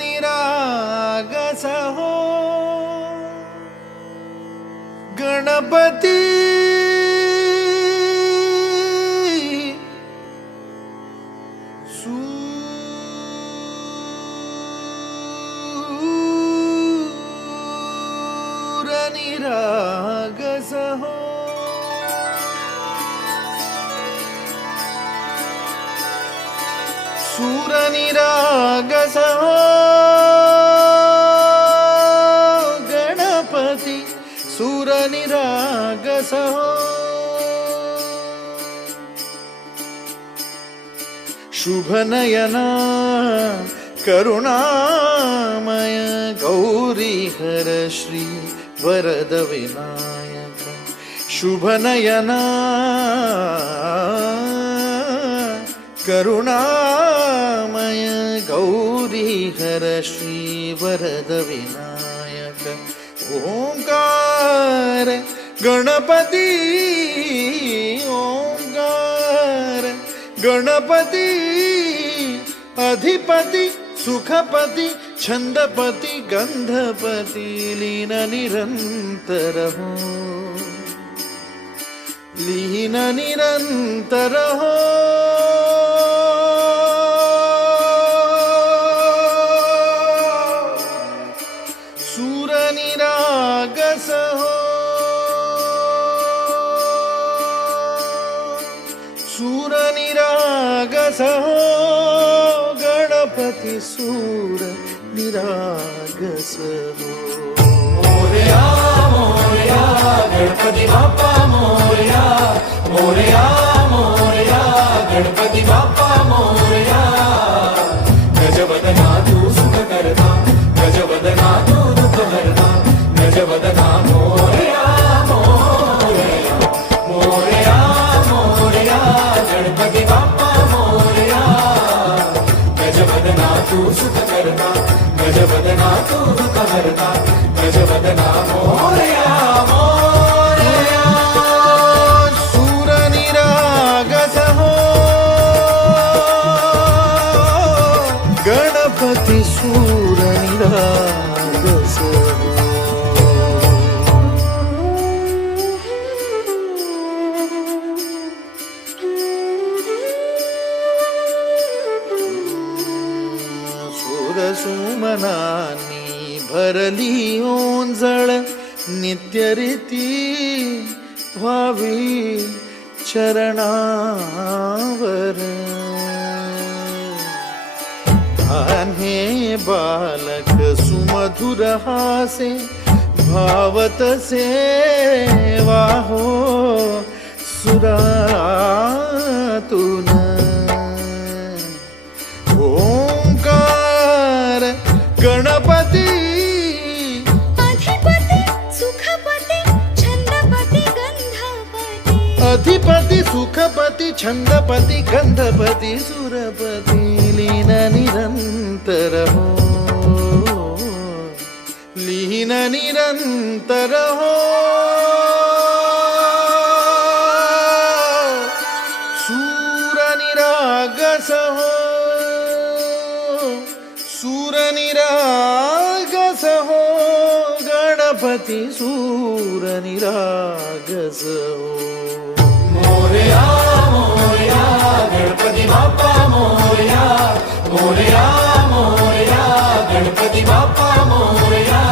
निरागस हो गणपती सूर निरागस हो सूर निरागस हो गणपती सूर निरागस हो शुभ नयना करुणामय गौरी हर श्री वरद विनायक शुभ नयना करुणामय गौरी हर श्री वरद विनायक ओंकार गणपती ओंकार गणपती अधिपति सुखपति छंदपति गंधपति लीन निरंतर हो लीन निरंतर हो सूर निरागस हो सूर निरागस हो गणपति सूर निरागस हो मोरया मोरया गणपति बाप्पा मोरया मोरया मोरया गणपति बाप्पा मोरया गजवदना तू सुख करता गजवदना तू दुख हरता गजवदना मोरया मोरया मोरया मोरया गणपति बाप्पा मोरया गजवदना तू सुख करता गजवदना तू दुख हरता गजवदना मोरया मोरया सूर निरागस हो गणपति सूर निरागस हो सुमनानी भरली ओंजळ नित्य रीती व्हावी चरणावर धान्हे बालक सुमधुर हासे भावत सेवा हो सुरातून ओंकार गणपती अधिपति सुखपति छंदपति गंधपति अधिपति सुखपति छंदपति गंधपति सुरपति लीन निरंतर हो लीन निरंतर हो सूर निरागस हो सूर निरागस हो गणपति सूर निरागस हो मोरया मोरया गणपति बाप्पा मोरया मोरया मोरया गणपति बाप्पा मोरया